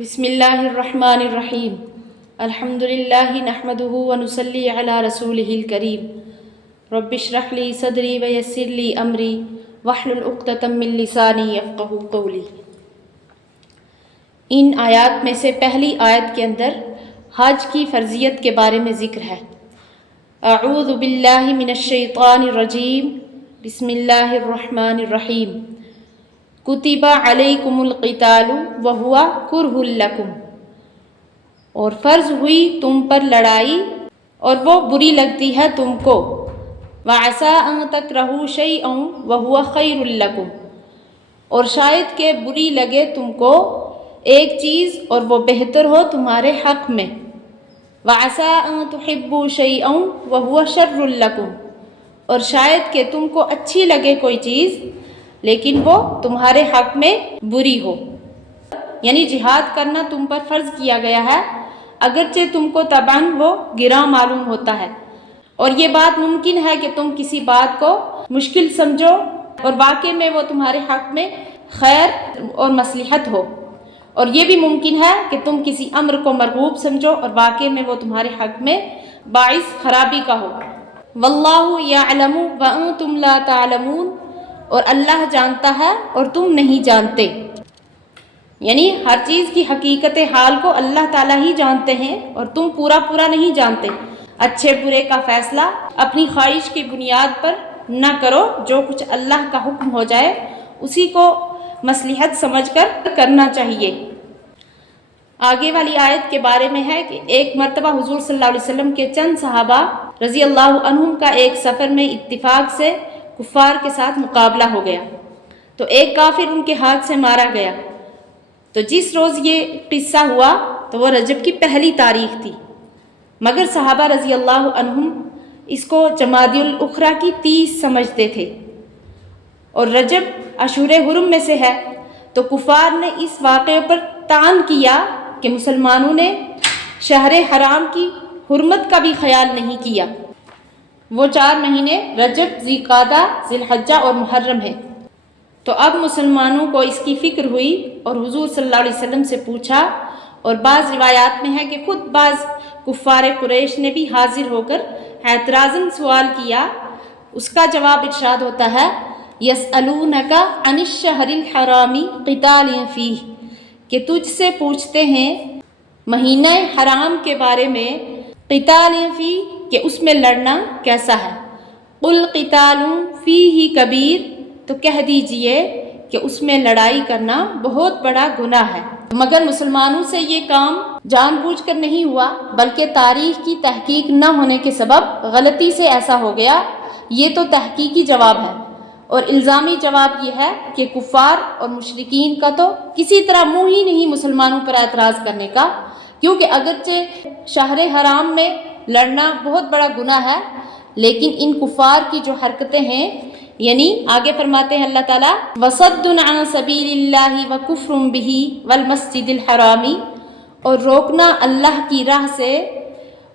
بسم اللہ الرحمن الرحیم الحمدللہ نحمدہ ونصلی علی رسولہ الکریم رب اشرح لی صدری ویسر لی امری واحلل عقدۃ من لسانی یفقہوا قولی۔ ان آیات میں سے پہلی آیت کے اندر حج کی فرضیت کے بارے میں ذکر ہے۔ اعوذ باللہ من الشیطان الرجیم بسم اللہ الرحمن الرحیم کتب علیکم القتال وہو کرہ لکم، اور فرض ہوئی تم پر لڑائی اور وہ بری لگتی ہے تم کو۔ وعسیٰ ان تکرہوا شیئا وہو خیر لکم، اور شاید کہ بری لگے تم کو ایک چیز اور وہ بہتر ہو تمہارے حق میں۔ وعسیٰ ان تحبوا شیئا وہو شر لکم، اور شاید کہ تم کو اچھی لگے کوئی چیز لیکن وہ تمہارے حق میں بری ہو۔ یعنی جہاد کرنا تم پر فرض کیا گیا ہے، اگرچہ تم کو طبعاً وہ گراں معلوم ہوتا ہے، اور یہ بات ممکن ہے کہ تم کسی بات کو مشکل سمجھو اور واقع میں وہ تمہارے حق میں خیر اور مصلحت ہو، اور یہ بھی ممکن ہے کہ تم کسی امر کو مرغوب سمجھو اور واقع میں وہ تمہارے حق میں باعث خرابی کا ہو۔ واللہ یعلم وانتم لا تعلمون، اور اللہ جانتا ہے اور تم نہیں جانتے۔ یعنی ہر چیز کی حقیقت حال کو اللہ تعالیٰ ہی جانتے ہیں اور تم پورا نہیں جانتے۔ اچھے برے کا فیصلہ اپنی خواہش کی بنیاد پر نہ کرو، جو کچھ اللہ کا حکم ہو جائے اسی کو مصلحت سمجھ کر کرنا چاہیے۔ آگے والی آیت کے بارے میں ہے کہ ایک مرتبہ حضور صلی اللہ علیہ وسلم کے چند صحابہ رضی اللہ عنہم کا ایک سفر میں اتفاق سے کفار کے ساتھ مقابلہ ہو گیا، تو ایک کافر ان کے ہاتھ سے مارا گیا۔ تو جس روز یہ قصہ ہوا تو وہ رجب کی پہلی تاریخ تھی، مگر صحابہ رضی اللہ عنہم اس کو جمادی الاخری کی 30 سمجھتے تھے، اور رجب اشہر حرم میں سے ہے۔ تو کفار نے اس واقعے پر طعن کیا کہ مسلمانوں نے شہر حرام کی حرمت کا بھی خیال نہیں کیا۔ وہ 4 مہینے رجب، ذوالقعدہ، ذی الحجہ اور محرم ہے۔ تو اب مسلمانوں کو اس کی فکر ہوئی اور حضور صلی اللہ علیہ وسلم سے پوچھا، اور بعض روایات میں ہے کہ خود بعض کفار قریش نے بھی حاضر ہو کر اعتراضاً سوال کیا۔ اس کا جواب ارشاد ہوتا ہے یسألونک عن الشہر الحرام قتال فیہ، کہ تجھ سے پوچھتے ہیں مہینہ حرام کے بارے میں، قتال فیہ، کہ اس میں لڑنا کیسا ہے۔ قل قتال فیہ کبیر، تو کہہ دیجئے کہ اس میں لڑائی کرنا بہت بڑا گناہ ہے۔ مگر مسلمانوں سے یہ کام جان بوجھ کر نہیں ہوا، بلکہ تاریخ کی تحقیق نہ ہونے کے سبب غلطی سے ایسا ہو گیا۔ یہ تو تحقیقی جواب ہے، اور الزامی جواب یہ ہے کہ کفار اور مشرکین کا تو کسی طرح منہ ہی نہیں مسلمانوں پر اعتراض کرنے کا، کیونکہ اگرچہ شہر حرام میں لڑنا بہت بڑا گناہ ہے، لیکن ان کفار کی جو حرکتیں ہیں، یعنی آگے فرماتے ہیں اللہ تعالیٰ وَصَدٌّ عَن سَبِيلِ اللَّهِ وَكُفْرٌ بِهِ وَالْمَسْجِدِ الْحَرَامِ، اور روکنا اللہ کی راہ سے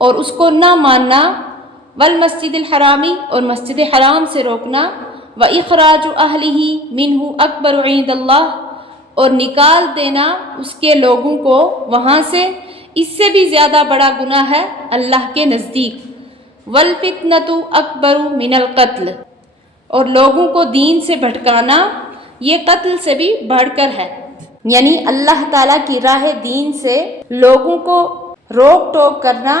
اور اس کو نہ ماننا، وَالْمَسْجِدِ الْحَرَامِ، اور مسجد حرام سے روکنا، وَإِخْرَاجُ أَهْلِهِ مِنْهُ أَكْبَرُ عِندَ اللَّهِ، اور نکال دینا اس کے لوگوں کو وہاں سے، اس سے بھی زیادہ بڑا گناہ ہے اللہ کے نزدیک۔ وَالْفِتْنَةُ أَكْبَرُ مِنَ الْقَتْلِ، اور لوگوں کو دین سے بھٹکانا یہ قتل سے بھی بڑھ کر ہے۔ یعنی اللہ تعالیٰ کی راہ دین سے لوگوں کو روک ٹوک کرنا،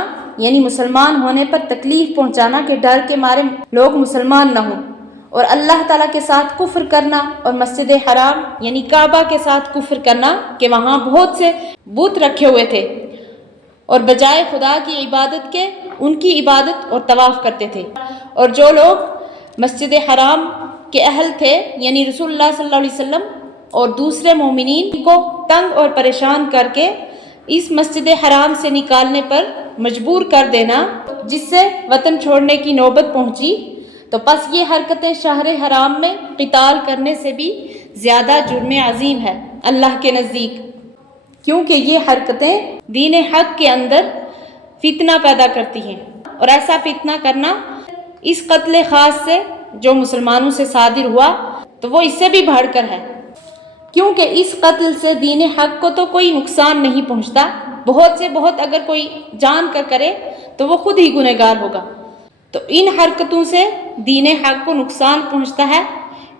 یعنی مسلمان ہونے پر تکلیف پہنچانا کہ ڈر کے مارے لوگ مسلمان نہ ہوں، اور اللہ تعالیٰ کے ساتھ کفر کرنا، اور مسجد حرام یعنی کعبہ کے ساتھ کفر کرنا کہ وہاں بہت سے بت رکھے ہوئے تھے اور بجائے خدا کی عبادت کے ان کی عبادت اور طواف کرتے تھے، اور جو لوگ مسجد حرام کے اہل تھے یعنی رسول اللہ صلی اللہ علیہ وسلم اور دوسرے مومنین کو تنگ اور پریشان کر کے اس مسجد حرام سے نکالنے پر مجبور کر دینا، جس سے وطن چھوڑنے کی نوبت پہنچی، تو پس یہ حرکتیں شہر حرام میں قتال کرنے سے بھی زیادہ جرم عظیم ہے اللہ کے نزدیک، کیونکہ یہ حرکتیں دین حق کے اندر فتنہ پیدا کرتی ہیں، اور ایسا فتنہ کرنا اس قتل خاص سے جو مسلمانوں سے صادر ہوا تو وہ اس سے بھی بڑھ کر ہے، کیونکہ اس قتل سے دین حق کو تو کوئی نقصان نہیں پہنچتا، بہت سے بہت اگر کوئی جان کر کرے تو وہ خود ہی گنہگار ہوگا، تو ان حرکتوں سے دین حق کو نقصان پہنچتا ہے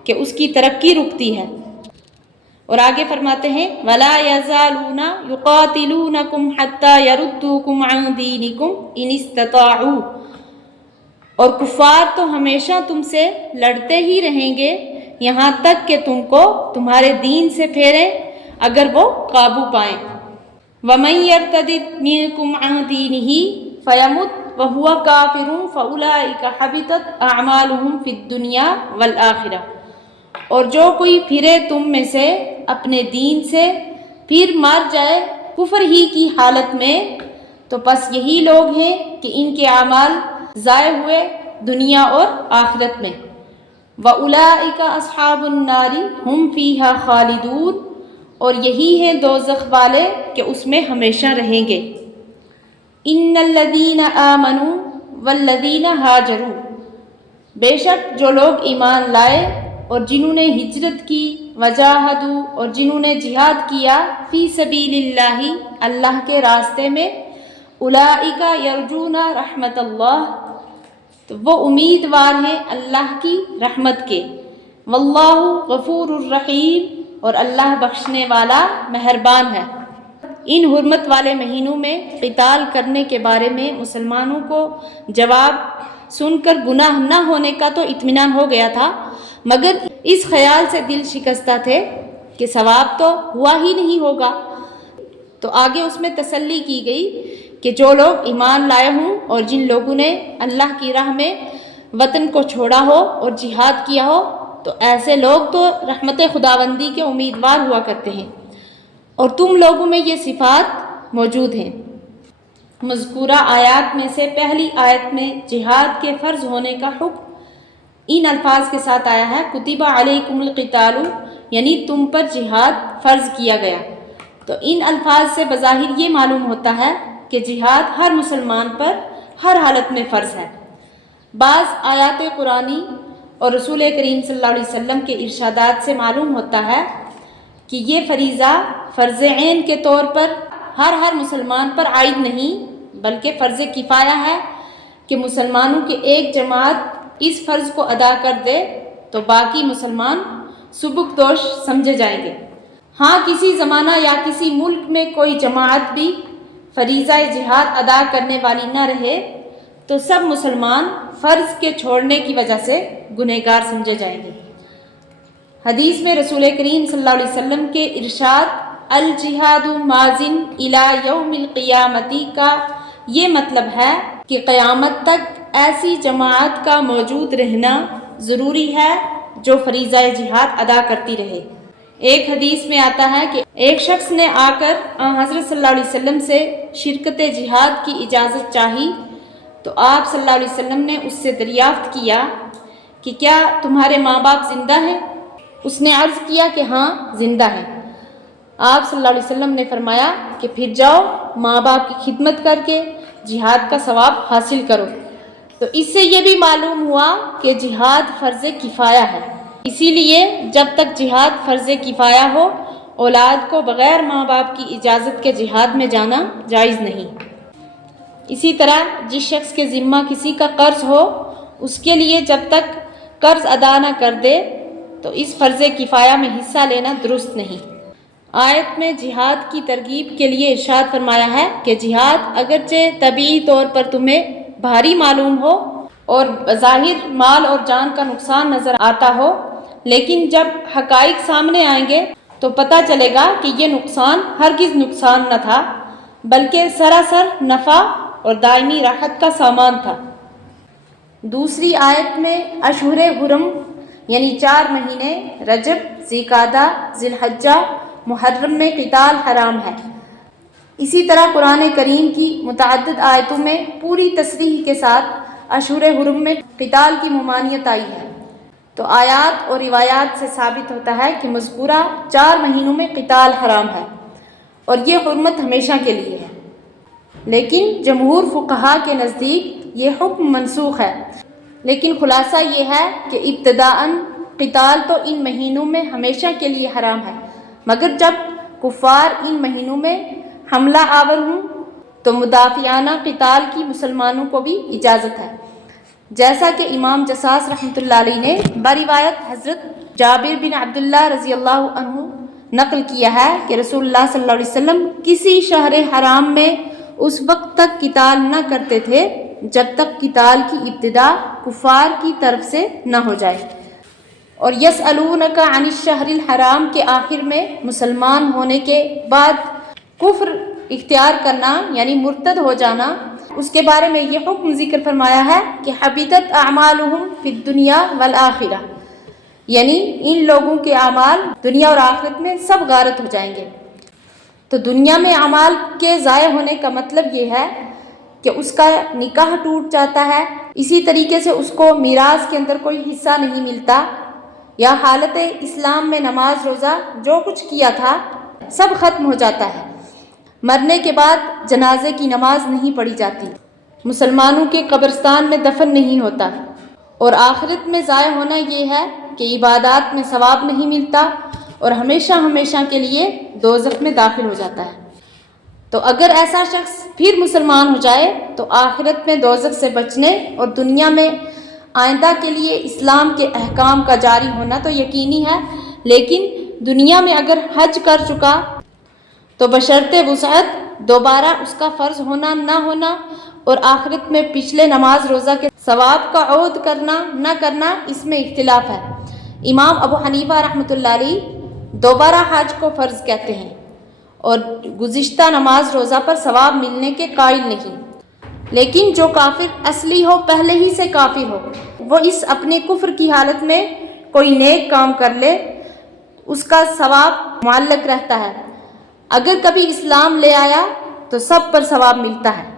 کہ اس کی ترقی رکتی ہے۔ اور آگے فرماتے ہیں وَلَا يَزَالُونَ يُقَاتِلُونَكُمْ حَتَّى يَرُدُّوكُمْ عَنْ دِينِكُمْ إِنِ اسْتَطَاعُوا، اور کفار تو ہمیشہ تم سے لڑتے ہی رہیں گے یہاں تک کہ تم کو تمہارے دین سے پھیریں اگر وہ قابو پائیں۔ وَمَن يَرْتَدِدْ مِنْكُمْ عَنْ دِينِهِ فَيَمُتْ وَهُوَ كَافِرٌ فَأُولَئِكَ حَبِطَتْ أَعْمَالُهُمْ فِي الدُّنْيَا وَالْآخِرَةِ، اور جو کوئی پھرے تم میں سے اپنے دین سے پھر مر جائے کفر ہی کی حالت میں، تو بس یہی لوگ ہیں کہ ان کے اعمال ضائع ہوئے دنیا اور آخرت میں۔ وَأُولَئِكَ أَصْحَابُ النَّارِ هُمْ فِيهَا خَالِدُونَ، اور یہی ہیں دوزخ والے کہ اس میں ہمیشہ رہیں گے۔ إِنَّ الَّذِينَ آمَنُوا وَالَّذِينَ هَاجَرُوا، بے شک جو لوگ ایمان لائے اور جنہوں نے ہجرت کی، وجاہدوا، اور جنہوں نے جہاد کیا، فی سبیل اللہ، اللہ کے راستے میں، اولئک یرجون رحمت اللہ، تو وہ امیدوار ہیں اللہ کی رحمت کے، واللہ غفور الرحیم، اور اللہ بخشنے والا مہربان ہے۔ ان حرمت والے مہینوں میں قتال کرنے کے بارے میں مسلمانوں کو جواب سن کر گناہ نہ ہونے کا تو اطمینان ہو گیا تھا، مگر اس خیال سے دل شکستہ تھے کہ ثواب تو ہوا ہی نہیں ہوگا۔ تو آگے اس میں تسلی کی گئی کہ جو لوگ ایمان لائے ہوں اور جن لوگوں نے اللہ کی راہ میں وطن کو چھوڑا ہو اور جہاد کیا ہو، تو ایسے لوگ تو رحمت خداوندی کے امیدوار ہوا کرتے ہیں، اور تم لوگوں میں یہ صفات موجود ہیں۔ مذکورہ آیات میں سے پہلی آیت میں جہاد کے فرض ہونے کا حکم ان الفاظ کے ساتھ آیا ہے، کتب علیکم القتال، یعنی تم پر جہاد فرض کیا گیا۔ تو ان الفاظ سے بظاہر یہ معلوم ہوتا ہے کہ جہاد ہر مسلمان پر ہر حالت میں فرض ہے۔ بعض آیات قرآنی اور رسول کریم صلی اللہ علیہ وسلم کے ارشادات سے معلوم ہوتا ہے کہ یہ فریضہ فرض عین کے طور پر ہر مسلمان پر عائد نہیں، بلکہ فرض کفایہ ہے کہ مسلمانوں کے ایک جماعت اس فرض کو ادا کر دے تو باقی مسلمان سبکدوش سمجھے جائیں گے۔ ہاں کسی زمانہ یا کسی ملک میں کوئی جماعت بھی فریضہ جہاد ادا کرنے والی نہ رہے تو سب مسلمان فرض کے چھوڑنے کی وجہ سے گنہگار سمجھے جائیں گے۔ حدیث میں رسول کریم صلی اللہ علیہ وسلم کے ارشاد الجہاد ماضٍ الی یوم القیامۃ کا یہ مطلب ہے کہ قیامت تک ایسی جماعت کا موجود رہنا ضروری ہے جو فریضہ جہاد ادا کرتی رہے۔ ایک حدیث میں آتا ہے کہ ایک شخص نے آ کر حضرت صلی اللہ علیہ وسلم سے شرکت جہاد کی اجازت چاہی، تو آپ صلی اللہ علیہ وسلم نے اس سے دریافت کیا کہ کیا تمہارے ماں باپ زندہ ہیں؟ اس نے عرض کیا کہ ہاں زندہ ہیں۔ آپ صلی اللہ علیہ وسلم نے فرمایا کہ پھر جاؤ ماں باپ کی خدمت کر کے جہاد کا ثواب حاصل کرو۔ تو اس سے یہ بھی معلوم ہوا کہ جہاد فرض کفایہ ہے، اسی لیے جب تک جہاد فرض کفایہ ہو اولاد کو بغیر ماں باپ کی اجازت کے جہاد میں جانا جائز نہیں۔ اسی طرح جس شخص کے ذمہ کسی کا قرض ہو اس کے لیے جب تک قرض ادا نہ کر دے تو اس فرض کفایہ میں حصہ لینا درست نہیں۔ آیت میں جہاد کی ترغیب کے لیے ارشاد فرمایا ہے کہ جہاد اگرچہ طبعی طور پر تمہیں بھاری معلوم ہو اور بظاہر مال اور جان کا نقصان نظر آتا ہو، لیکن جب حقائق سامنے آئیں گے تو پتہ چلے گا کہ یہ نقصان ہرگز نقصان نہ تھا بلکہ سراسر نفع اور دائمی راحت کا سامان تھا۔ دوسری آیت میں اشہر حرم یعنی 4 مہینے رجب، ذوالقعدہ، ذی الحجہ، محرم میں قتال حرام ہے۔ اسی طرح قرآن کریم کی متعدد آیتوں میں پوری تصریح کے ساتھ اشہر حرم میں قتال کی ممانعت آئی ہے۔ تو آیات اور روایات سے ثابت ہوتا ہے کہ مذکورہ 4 مہینوں میں قتال حرام ہے اور یہ حرمت ہمیشہ کے لیے ہے، لیکن جمہور فقہاء کے نزدیک یہ حکم منسوخ ہے۔ لیکن خلاصہ یہ ہے کہ ابتداءً قتال تو ان مہینوں میں ہمیشہ کے لیے حرام ہے، مگر جب کفار ان مہینوں میں حملہ آور ہوں تو مدافعانہ قتال کی مسلمانوں کو بھی اجازت ہے، جیسا کہ امام جساس رحمۃ اللہ علیہ نے بروایت حضرت جابر بن عبداللہ رضی اللہ عنہ نقل کیا ہے کہ رسول اللہ صلی اللہ علیہ وسلم کسی شہر حرام میں اس وقت تک قتال نہ کرتے تھے جب تک قتال کی ابتدا کفار کی طرف سے نہ ہو جائے۔ اور یسألونک عن الشہر الحرام کے آخر میں مسلمان ہونے کے بعد کفر اختیار کرنا یعنی مرتد ہو جانا، اس کے بارے میں یہ حکم ذکر فرمایا ہے کہ حبطت اعمالہم فی الدنیا والآخرہ، یعنی ان لوگوں کے اعمال دنیا اور آخرت میں سب غارت ہو جائیں گے۔ تو دنیا میں اعمال کے ضائع ہونے کا مطلب یہ ہے کہ اس کا نکاح ٹوٹ جاتا ہے، اسی طریقے سے اس کو میراث کے اندر کوئی حصہ نہیں ملتا، یا حالت اسلام میں نماز روزہ جو کچھ کیا تھا سب ختم ہو جاتا ہے، مرنے کے بعد جنازے کی نماز نہیں پڑھی جاتی، مسلمانوں کے قبرستان میں دفن نہیں ہوتا، اور آخرت میں ضائع ہونا یہ ہے کہ عبادات میں ثواب نہیں ملتا اور ہمیشہ ہمیشہ کے لیے دوزخ میں داخل ہو جاتا ہے۔ تو اگر ایسا شخص پھر مسلمان ہو جائے تو آخرت میں دوزخ سے بچنے اور دنیا میں آئندہ کے لیے اسلام کے احکام کا جاری ہونا تو یقینی ہے، لیکن دنیا میں اگر حج کر چکا تو بشرط وسعت دوبارہ اس کا فرض ہونا نہ ہونا اور آخرت میں پچھلے نماز روزہ کے ثواب کا عود کرنا نہ کرنا اس میں اختلاف ہے۔ امام ابو حنیفہ رحمۃ اللہ علیہ دوبارہ حج کو فرض کہتے ہیں اور گزشتہ نماز روزہ پر ثواب ملنے کے قائل نہیں، لیکن جو کافر اصلی ہو، پہلے ہی سے کافر ہو، وہ اس اپنے کفر کی حالت میں کوئی نیک کام کر لے اس کا ثواب معلق رہتا ہے، اگر کبھی اسلام لے آیا تو سب پر ثواب ملتا ہے،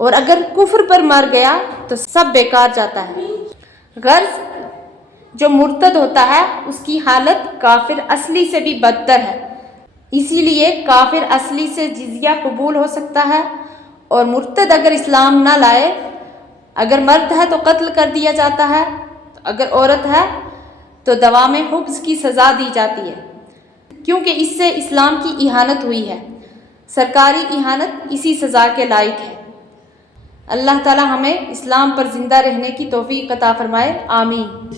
اور اگر کفر پر مر گیا تو سب بیکار جاتا ہے۔ غرض جو مرتد ہوتا ہے اس کی حالت کافر اصلی سے بھی بدتر ہے، اسی لیے کافر اصلی سے جزیہ قبول ہو سکتا ہے، اور مرتد اگر اسلام نہ لائے، اگر مرد ہے تو قتل کر دیا جاتا ہے، اگر عورت ہے تو دوام حبس کی سزا دی جاتی ہے، کیونکہ اس سے اسلام کی اہانت ہوئی ہے، سرکاری اہانت اسی سزا کے لائق ہے۔ اللہ تعالی ہمیں اسلام پر زندہ رہنے کی توفیق عطا فرمائے، آمین۔